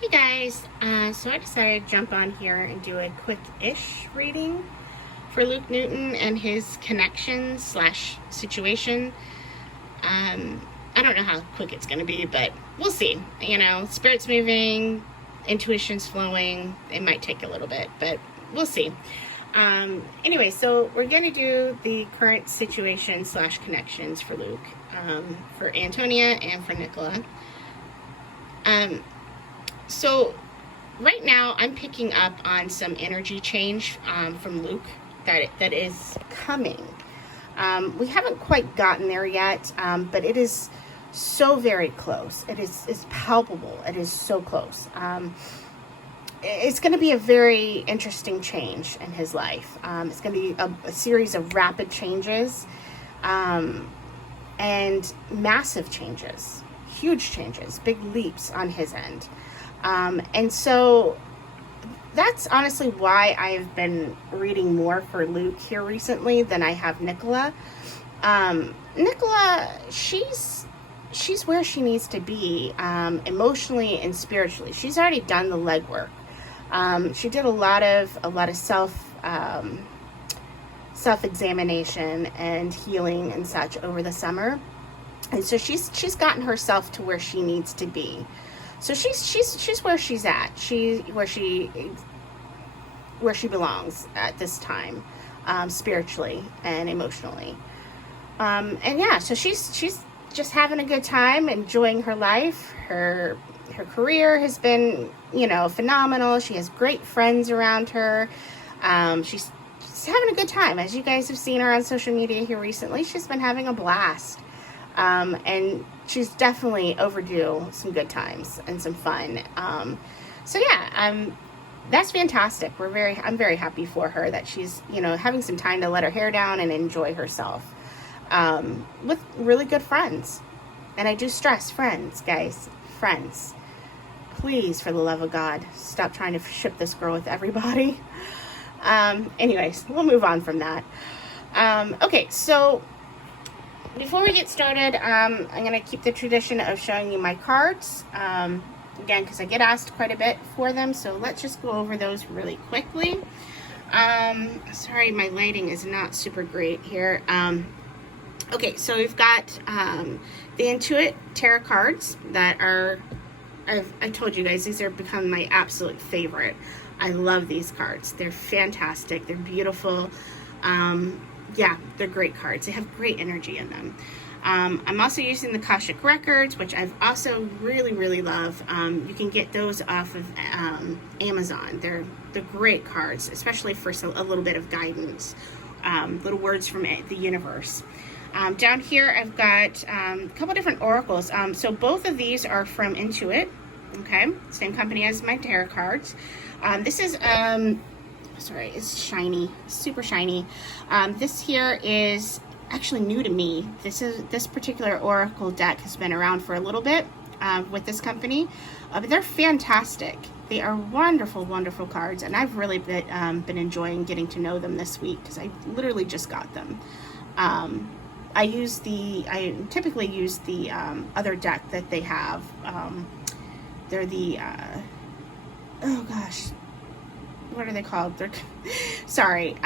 Hey guys, so I decided to jump on here and do a quick-ish reading for Luke Newton and his connection slash situation. I don't know how quick it's going to be, but we'll see. You know, spirit's moving, intuition's flowing. It might take a little bit, but we'll see. Anyway, so we're going to do the current situation slash connections for Luke, for Antonia and for Nicola. So right now I'm picking up on some energy change from Luke that is coming. We haven't quite gotten there yet, but it is so very close. It's palpable. It is so close. It's going to be a very interesting change in his life. It's going to be a series of rapid changes and massive changes, huge changes, big leaps on his end. And so that's honestly why I've been reading more for Luke here recently than I have Nicola. Nicola, she's where she needs to be, emotionally and spiritually. She's already done the legwork. She did a lot of self-examination and healing and such over the summer. And so she's gotten herself to where she needs to be. So she's where she's at. Where she belongs at this time, spiritually and emotionally. And yeah, so she's just having a good time, enjoying her life. Her career has been, phenomenal. She has great friends around her. She's having a good time. As you guys have seen her on social media here recently, she's been having a blast. And she's definitely overdue some good times and some fun. So yeah, that's fantastic. I'm very happy for her that she's, having some time to let her hair down and enjoy herself, with really good friends. And I do stress friends, guys, friends. Please, for the love of God, stop trying to ship this girl with everybody. Anyways, we'll move on from that. Okay, so before we get started, I'm going to keep the tradition of showing you my cards, again, because I get asked quite a bit for them, so let's just go over those really quickly. Sorry, my lighting is not super great here. Okay, so we've got the Intuit Tarot cards that are, I've told you guys, these are become my absolute favorite. I love these cards. They're fantastic. They're beautiful. Yeah, they're great cards. They have great energy in them. I'm also using the Akashic Records, which I've also really love. You can get those off of Amazon. They're great cards, especially for a little bit of guidance, little words from the universe. Down here, I've got a couple different oracles. So both of these are from Intuit. Okay, same company as my tarot cards. This is sorry, it's shiny, super shiny. This here is actually new to me. This particular oracle deck has been around for a little bit with this company, but they're fantastic. They are wonderful cards, and I've really been enjoying getting to know them this week because I literally just got them. I typically use the other deck that they have. They're the oh gosh, what are they called? They're sorry,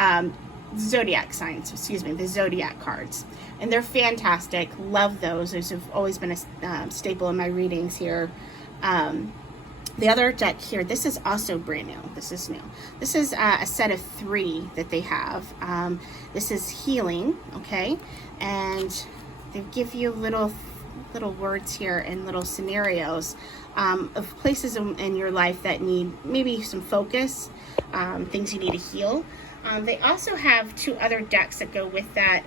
zodiac signs, excuse me, the zodiac cards, and they're fantastic. Love those. Those have always been a staple in my readings here. The other deck here, this is also brand new. This is new. This is a set of 3 that they have. This is healing, okay, and they give you little words here and little scenarios of places in your life that need maybe some focus, things you need to heal. They also have 2 other decks that go with that.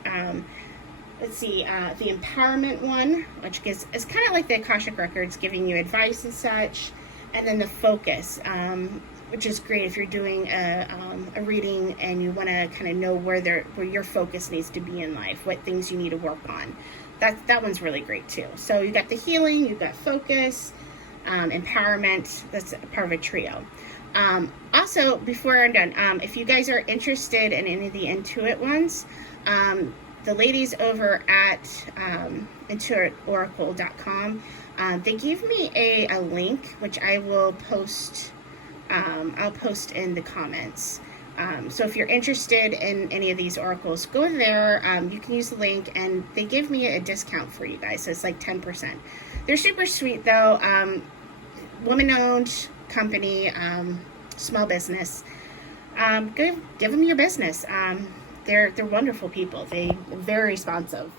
Let's see, the empowerment one, which is kind of like the Akashic Records, giving you advice and such, and then the focus, which is great if you're doing a reading and you want to kind of know where your focus needs to be in life, what things you need to work on. That one's really great too. So you got the healing, you've got focus, empowerment. That's part of a trio. Also, before I'm done, if you guys are interested in any of the Intuit ones, the ladies over at intuitoracle.com They gave me a link, which I will post. I'll post in the comments. So if you're interested in any of these oracles, go there. You can use the link, and they give me a discount for you guys. So it's like 10%. They're super sweet, though. Woman-owned company, small business. Give them your business. They're wonderful people. They're very responsive.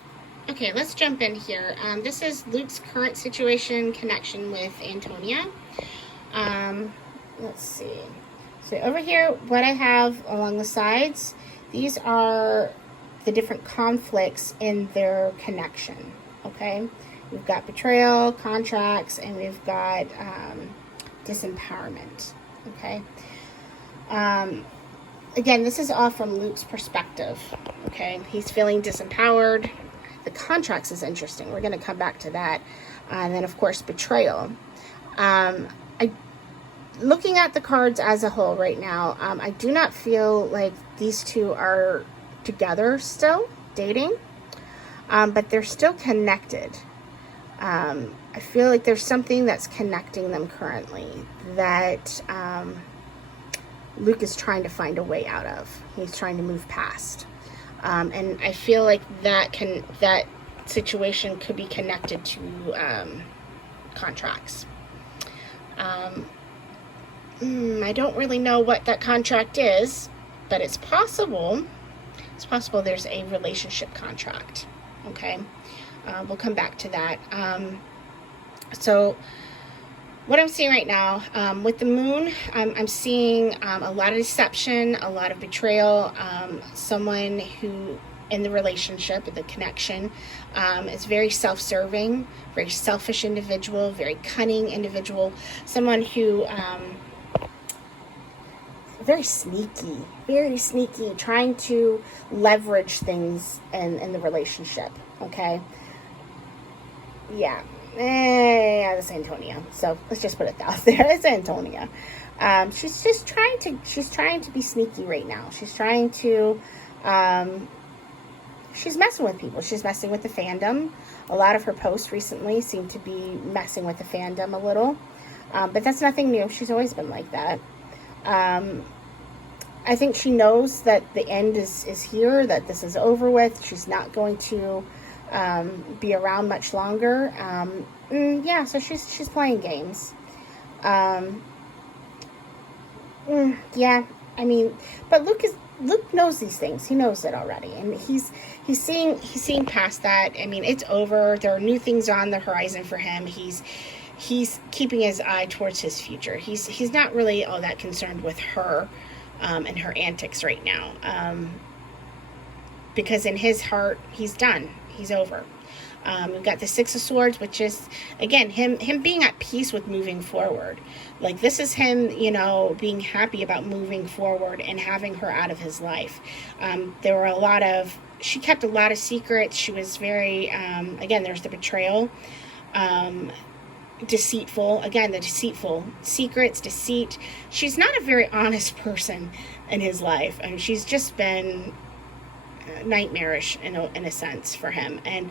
Okay, let's jump in here. This is Luke's current situation, connection with Antonia. Let's see. So over here, what I have along the sides, these are the different conflicts in their connection, okay? We've got betrayal, contracts, and we've got disempowerment, okay? Again, this is all from Luke's perspective, okay? He's feeling disempowered. The contracts is interesting. We're going to come back to that. And then, of course, betrayal. Looking at the cards as a whole right now, I do not feel like these two are together still, dating. But they're still connected. I feel like there's something that's connecting them currently that Luke is trying to find a way out of. He's trying to move past. And I feel like that situation could be connected to contracts. I don't really know what that contract is, but it's possible. It's possible there's a relationship contract. Okay, we'll come back to that. So what I'm seeing right now with the moon, I'm seeing a lot of deception, a lot of betrayal. Someone who in the relationship, the connection, is very self-serving, very selfish individual, very cunning individual. Someone who very sneaky, trying to leverage things in the relationship. Okay. Yeah, that's Antonia. So let's just put it out there. It's Antonia. She's trying to be sneaky right now. She's trying to, she's messing with people. She's messing with the fandom. A lot of her posts recently seem to be messing with the fandom a little. But that's nothing new. She's always been like that. I think she knows that the end is here, that this is over with. She's not going to be around much longer. Yeah, so she's playing games. Yeah, I mean, but Luke knows these things. He knows it already, and he's seeing past that. I mean, it's over. There are new things on the horizon for him. He's keeping his eye towards his future. He's not really all that concerned with her and her antics right now, because in his heart, he's done. He's over. We've got the Six of Swords, which is, again, him being at peace with moving forward. Like, this is him, being happy about moving forward and having her out of his life. There were she kept a lot of secrets. She was very, again, there's the betrayal, deceitful. Again, the deceitful secrets, deceit. She's not a very honest person in his life. I mean, she's just been nightmarish in a sense for him. And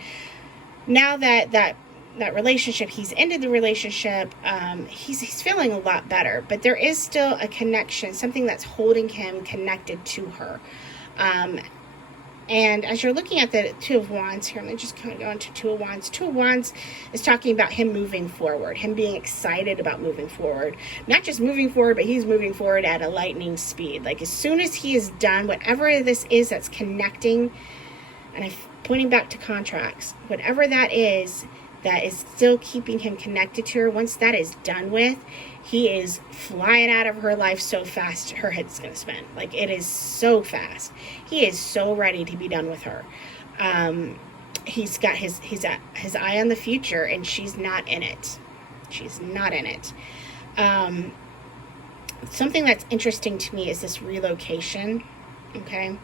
now that relationship, he's ended the relationship, he's feeling a lot better, but there is still a connection, something that's holding him connected to her. And as you're looking at the Two of Wands here, let me just kind of go into Two of Wands. Two of Wands is talking about him moving forward, him being excited about moving forward. Not just moving forward, but he's moving forward at a lightning speed. Like, as soon as he is done, whatever this is that's connecting, and I'm pointing back to contracts, whatever that is still keeping him connected to her, once that is done with, he is flying out of her life so fast, her head's going to spin. Like, it is so fast. He is so ready to be done with her. He's got his eye on the future, and she's not in it. She's not in it. Something that's interesting to me is this relocation, okay?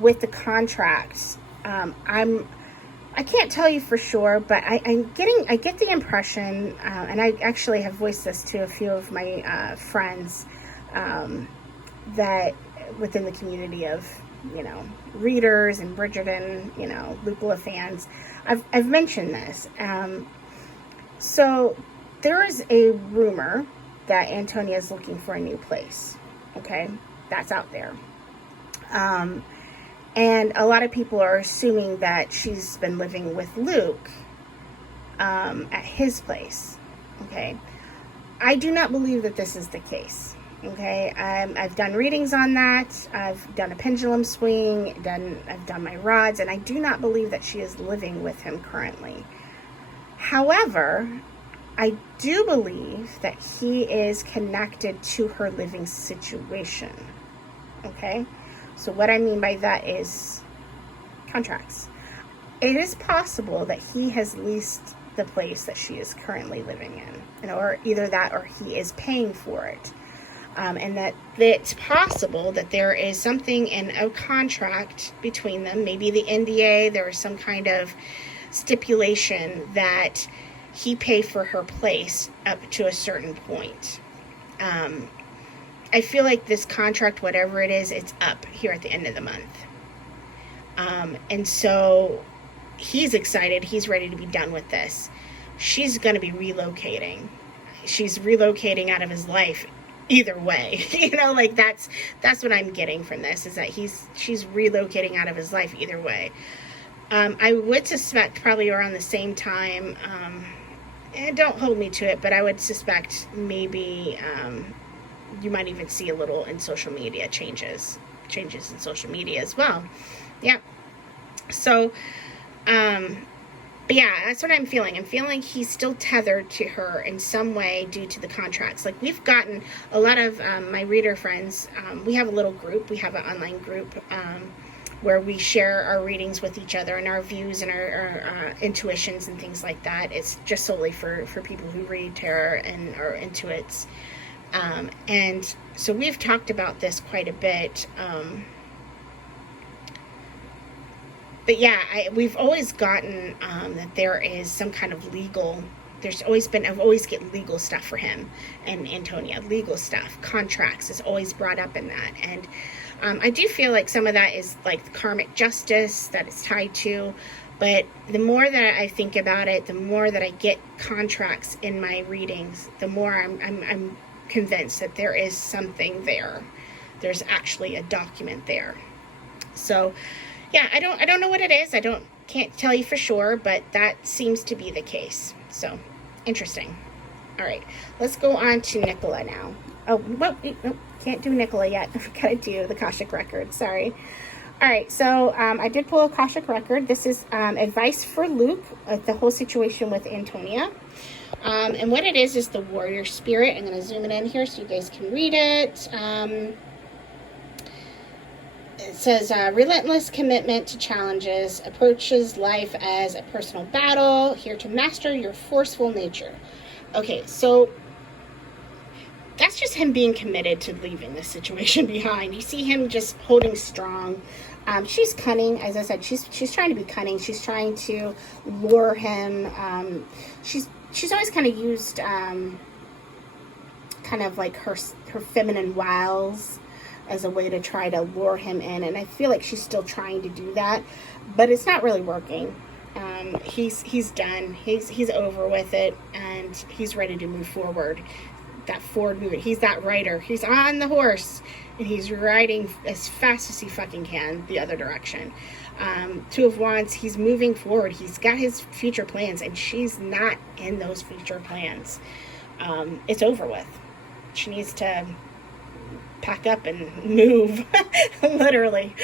With the contracts, I can't tell you for sure, but I get the impression, and I actually have voiced this to a few of my friends, that within the community of, readers and Bridgerton, Lupola fans, I've mentioned this. So there is a rumor that Antonia is looking for a new place. Okay, that's out there. And a lot of people are assuming that she's been living with Luke at his place. Okay, I do not believe that this is the case. Okay, I've done readings on that. I've done a pendulum swing. I've done my rods, and I do not believe that she is living with him currently. However, I do believe that he is connected to her living situation. Okay, so what I mean by that is contracts. It is possible that he has leased the place that she is currently living in, or either that or he is paying for it. And that it's possible that there is something in a contract between them, maybe the NDA, there is some kind of stipulation that he pay for her place up to a certain point. I feel like this contract, whatever it is, it's up here at the end of the month. And so he's excited. He's ready to be done with this. She's going to be relocating. She's relocating out of his life either way. Like that's what I'm getting from this, is that she's relocating out of his life either way. I would suspect probably around the same time, and don't hold me to it, but I would suspect maybe you might even see a little in social media changes in social media as well. Yeah. So, but yeah, that's what I'm feeling. I'm feeling he's still tethered to her in some way due to the contracts. Like, we've gotten a lot of my reader friends, we have a little group, we have an online group where we share our readings with each other and our views and our intuitions and things like that. It's just solely for people who read tarot and are intuits. And so we've talked about this quite a bit. But yeah, we've always gotten that there is some kind of legal, I've always get legal stuff for him and Antonia, legal stuff, contracts is always brought up in that. And I do feel like some of that is like karmic justice that it's tied to. But the more that I think about it, the more that I get contracts in my readings, the more I'm convinced that there is something there. There's actually a document there. So yeah, I don't know what it is. Can't tell you for sure, but that seems to be the case. So interesting. All right, let's go on to Nicola now. Oh, well, nope, can't do Nicola yet. I've got to do the Akashic record. Sorry. All right, so I did pull a Akashic record. This is advice for Luke, the whole situation with Antonia. And what it is the warrior spirit. I'm going to zoom it in here so you guys can read it. It says, relentless commitment to challenges, approaches life as a personal battle, here to master your forceful nature. Okay, so that's just him being committed to leaving this situation behind. You see him just holding strong. She's cunning, as I said. She's trying to be cunning. She's trying to lure him. She's always kind of used kind of like her feminine wiles as a way to try to lure him in, and I feel like she's still trying to do that, but it's not really working. He's done. He's over with it, and he's ready to move forward. That forward movement. He's that rider. He's on the horse, and he's riding as fast as he fucking can the other direction. Two of Wands, he's moving forward. He's got his future plans, and she's not in those future plans. It's over with. She needs to pack up and move. Literally.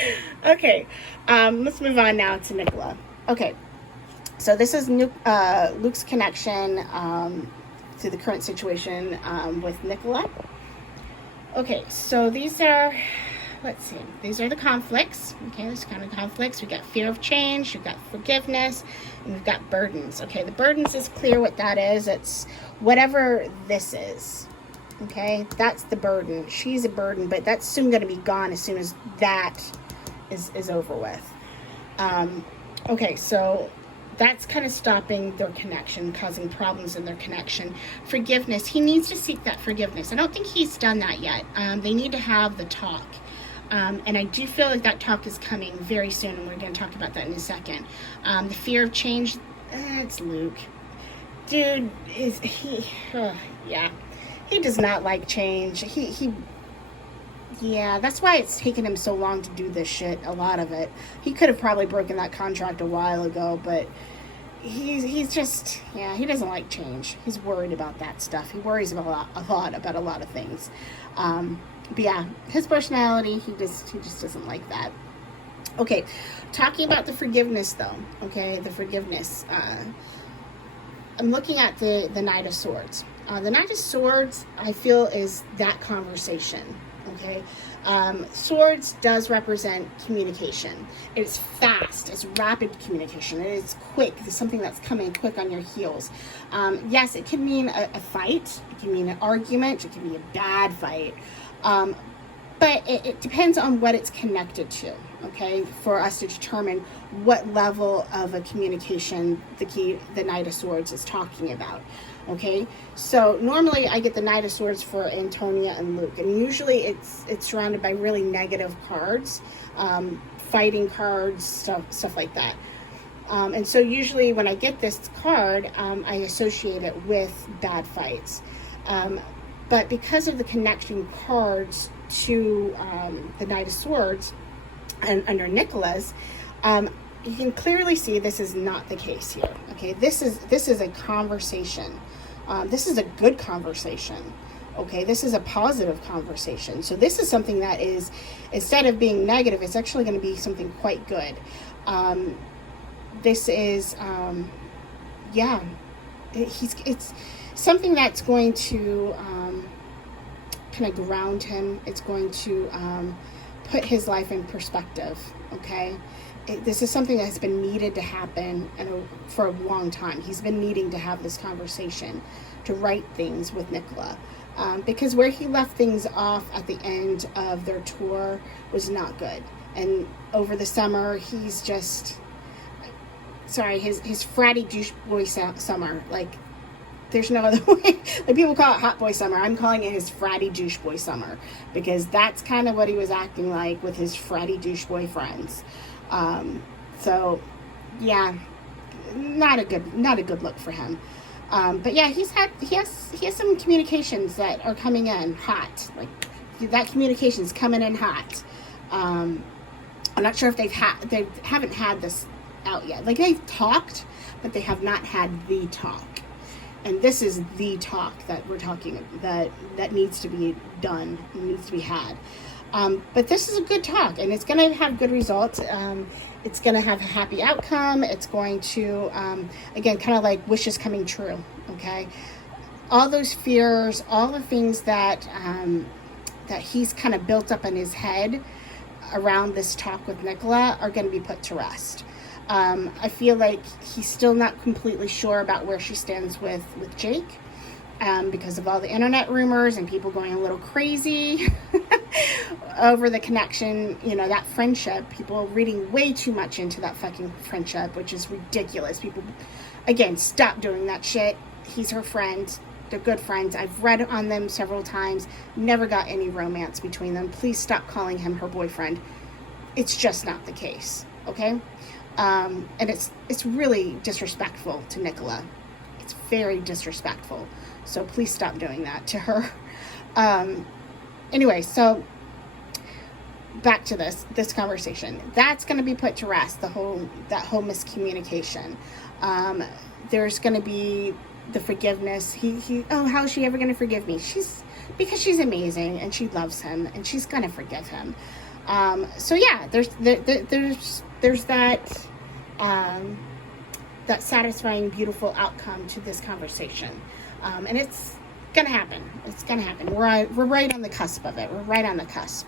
Okay, let's move on now to Nicola. Okay, so this is Luke's connection to the current situation with Nicola. Okay, so these are, let's see, these are the conflicts. Okay, there's kind of conflicts. We got fear of change, we've got forgiveness, and we've got burdens. Okay, the burdens is clear what that is. It's whatever this is. Okay, that's the burden. She's a burden, but that's soon going to be gone as soon as that is over with. Okay, so that's kind of stopping their connection, causing problems in their connection. Forgiveness. He needs to seek that forgiveness. I don't think he's done that yet. They need to have the talk. And I do feel like that talk is coming very soon, and we're going to talk about that in a second. The fear of change, it's Luke. dude is, yeah, he does not like change. Yeah, that's why it's taken him so long to do this shit, a lot of it. He could have probably broken that contract a while ago, but he's just, yeah, he doesn't like change. He's worried about that stuff. He worries about a lot about a lot of things. But yeah, his personality, he just doesn't like that. Okay, talking about the forgiveness though. Okay, the forgiveness. I'm looking at the Knight of Swords. The Knight of Swords, I feel, is that conversation. Okay, swords does represent communication. It's fast, it's rapid communication, it is quick. It's something that's coming quick on your heels. Yes, it can mean a fight, it can mean an argument, it can be a bad fight, but it depends on what it's connected to. Okay, for us to determine what level of a communication the Knight of Swords is talking about. Okay, so normally I get the Knight of Swords for Antonia and Luke, and usually it's surrounded by really negative cards, fighting cards, stuff like that. And so usually when I get this card, I associate it with bad fights. But because of the connection cards to the Knight of Swords and under Nicola's, you can clearly see this is not the case here. Okay, this is a conversation. This is a good conversation. Okay, this is a positive conversation. So this is something that is, instead of being negative, it's actually going to be something quite good. This is, yeah, it's something that's going to kind of ground him. It's going to put his life in perspective. Okay. This is something that has been needed to happen for a long time. He's been needing to have this conversation, to write things with Nicola. Because where he left things off at the end of their tour was not good. And over the summer, he's just, sorry, his fratty douche boy summer. Like, there's no other way. Like, people call it hot boy summer. I'm calling it his fratty douche boy summer. Because that's kind of what he was acting like with his fratty douche boy friends. So yeah, not a good look for him. But yeah, he has some communications that are coming in hot. Like, that communication's coming in hot. I'm not sure if they haven't had this out yet. Like, they've talked, but they have not had the talk. And this is the talk that we're talking that needs to be done, needs to be had. But this is a good talk, and it's going to have good results. It's going to have a happy outcome. It's going to, again, kind of like wishes coming true, okay? All those fears, all the things that he's kind of built up in his head around this talk with Nicola are going to be put to rest. I feel like he's still not completely sure about where she stands with Jake, because of all the internet rumors and people going a little crazy over the connection, that friendship. People reading way too much into that fucking friendship, which is ridiculous. People, again, stop doing that shit. He's her friend. They're good friends. I've read on them several times. Never got any romance between them. Please stop calling him her boyfriend. It's just not the case, okay? And it's really disrespectful to Nicola. It's very disrespectful. So please stop doing that to her. Anyway, so back to this conversation. That's going to be put to rest, that whole miscommunication. There's going to be the forgiveness. How is she ever going to forgive me? Because she's amazing and she loves him and she's going to forgive him. So yeah, there's that that satisfying, beautiful outcome to this conversation. And it's gonna happen. It's gonna happen. We're right on the cusp of it. We're right on the cusp.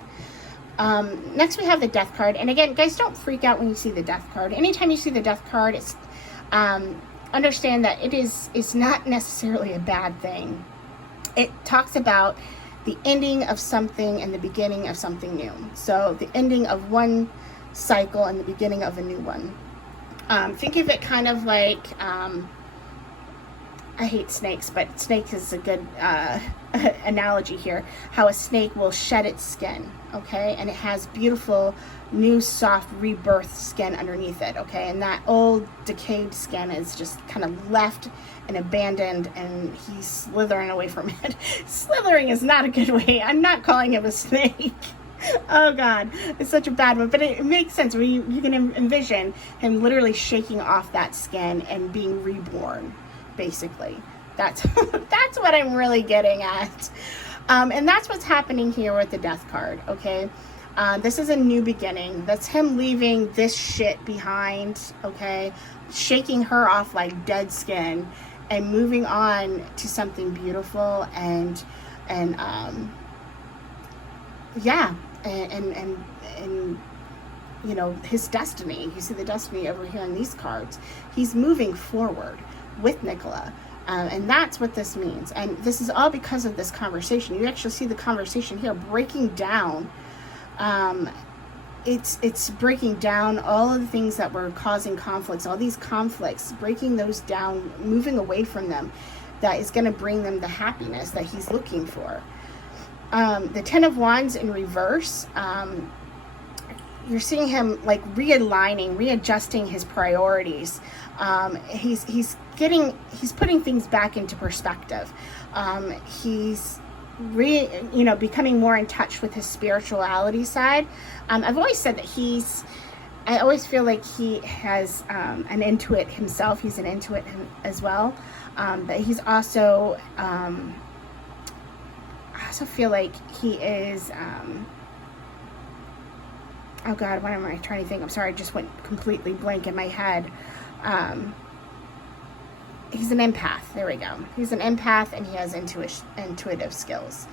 Next we have the Death card. And again, guys, don't freak out when you see the Death card. Anytime you see the Death card, it's understand that it's not necessarily a bad thing. It talks about the ending of something and the beginning of something new. So the ending of one cycle and the beginning of a new one. Think of it kind of like I hate snakes, but snake is a good analogy here. How a snake will shed its skin, okay? And it has beautiful, new, soft, rebirth skin underneath it, okay? And that old, decayed skin is just kind of left and abandoned, and he's slithering away from it. Slithering is not a good way. I'm not calling him a snake. Oh God, it's such a bad one, but it makes sense. You can envision him literally shaking off that skin and being reborn, basically. That's that's what I'm really getting at, and that's what's happening here with the Death card. Okay, this is a new beginning. That's him leaving this shit behind. Okay, shaking her off like dead skin and moving on to something beautiful and yeah. And you know, his destiny. You see the destiny over here in these cards. He's moving forward with Nicola. And that's what this means. And this is all because of this conversation. You actually see the conversation here breaking down. It's breaking down all of the things that were causing conflicts, all these conflicts, breaking those down, moving away from them. That is going to bring them the happiness that he's looking for. The Ten of Wands in reverse, you're seeing him like realigning, readjusting his priorities. He's putting things back into perspective. He's becoming more in touch with his spirituality side. I've always said that I always feel like he has an intuit himself. He's an intuit as well. But he's also, I also feel like he is, oh God, what am I trying to think? I'm sorry, I just went completely blank in my head. He's an empath. There we go. He's an empath, and he has intuitive skills.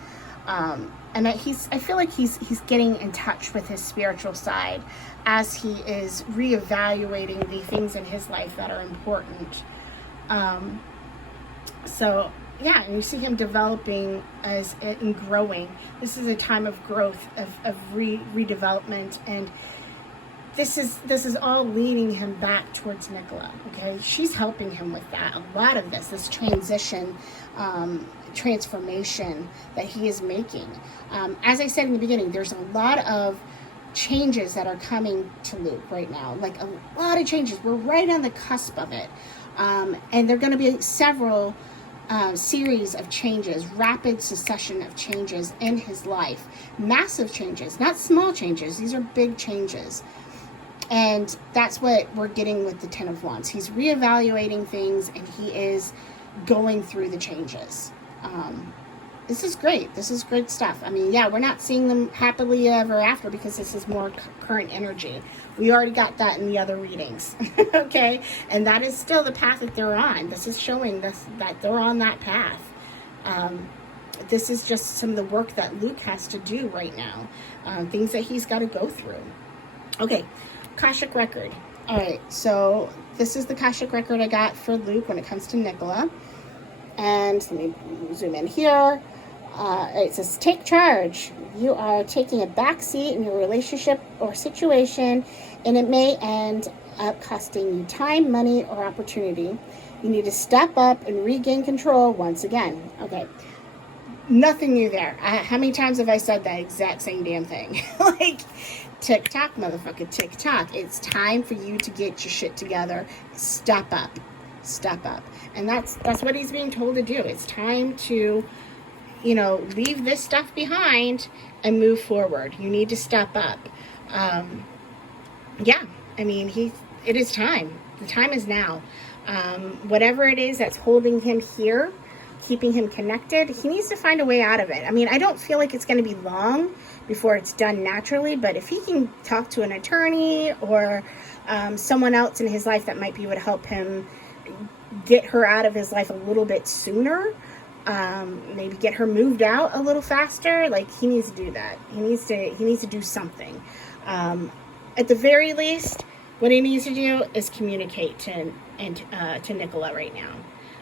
And I feel like he's getting in touch with his spiritual side as he is reevaluating the things in his life that are important. So yeah, and you see him developing and growing. This is a time of growth, of redevelopment, and this is all leading him back towards Nicola. Okay, she's helping him with that. A lot of this transition, transformation that he is making. As I said in the beginning, there's a lot of changes that are coming to Luke right now. Like a lot of changes. We're right on the cusp of it, and there are going to be several series of changes, rapid succession of changes in his life. Massive changes, not small changes. These are big changes. And that's what we're getting with the Ten of Wands. He's reevaluating things, and he is going through the changes. This is great. This is great stuff. I mean, yeah, we're not seeing them happily ever after because this is more current energy. We already got that in the other readings. Okay? And that is still the path that they're on. This is showing us that they're on that path. This is just some of the work that Luke has to do right now. Things that he's got to go through. Okay. Akashic record. All right. So this is the Akashic record I got for Luke when it comes to Nicola. And let me zoom in here. It says, take charge. You are taking a back seat in your relationship or situation, and it may end up costing you time, money, or opportunity. You need to step up and regain control once again. Okay. Nothing new there. How many times have I said that exact same damn thing? Like, tick-tock, motherfucker, tick-tock. It's time for you to get your shit together. Step up. Step up. And that's what he's being told to do. It's time to, leave this stuff behind and move forward. You need to step up. Yeah, I mean, it is time. The time is now. Whatever it is that's holding him here, keeping him connected, he needs to find a way out of it. I mean, I don't feel like it's going to be long before it's done naturally, but if he can talk to an attorney or someone else in his life that might be able to help him get her out of his life a little bit sooner, maybe get her moved out a little faster, like, he needs to do that. He needs to do something. At the very least, what he needs to do is communicate to Nicola right now.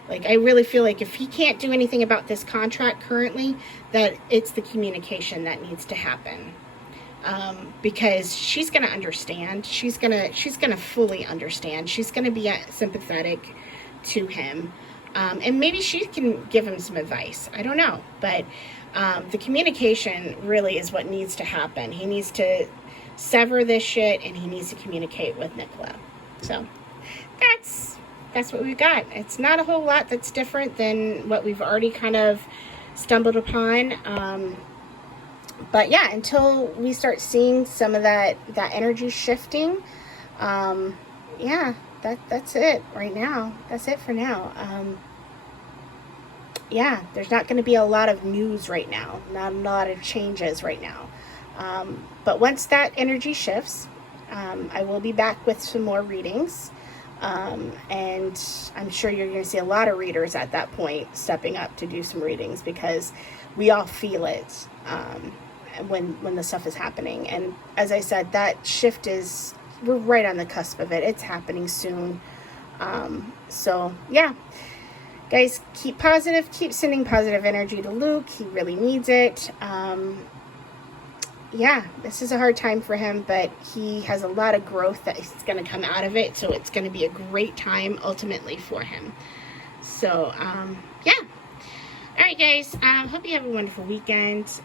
Like, I really feel like if he can't do anything about this contract currently, that it's the communication that needs to happen. Because she's going to understand. She's going to fully understand. She's going to be sympathetic to him. And maybe she can give him some advice. I don't know. But the communication really is what needs to happen. He needs to sever this shit, and he needs to communicate with Nicola. So that's what we've got. It's not a whole lot that's different than what we've already kind of stumbled upon. But yeah, until we start seeing some of that energy shifting, yeah, that's it right now. That's it for now. Yeah, there's not going to be a lot of news right now. Not a lot of changes right now. But once that energy shifts, I will be back with some more readings. And I'm sure you're going to see a lot of readers at that point stepping up to do some readings, because we all feel it when the stuff is happening. And as I said, that shift we're right on the cusp of it. It's happening soon. So yeah, guys, keep positive, keep sending positive energy to Luke. He really needs it. Yeah, this is a hard time for him, but he has a lot of growth that is going to come out of it. So it's going to be a great time ultimately for him. So, yeah. All right, guys. Hope you have a wonderful weekend.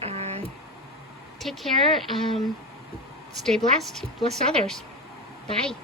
Take care. Stay blessed. Bless others. Bye.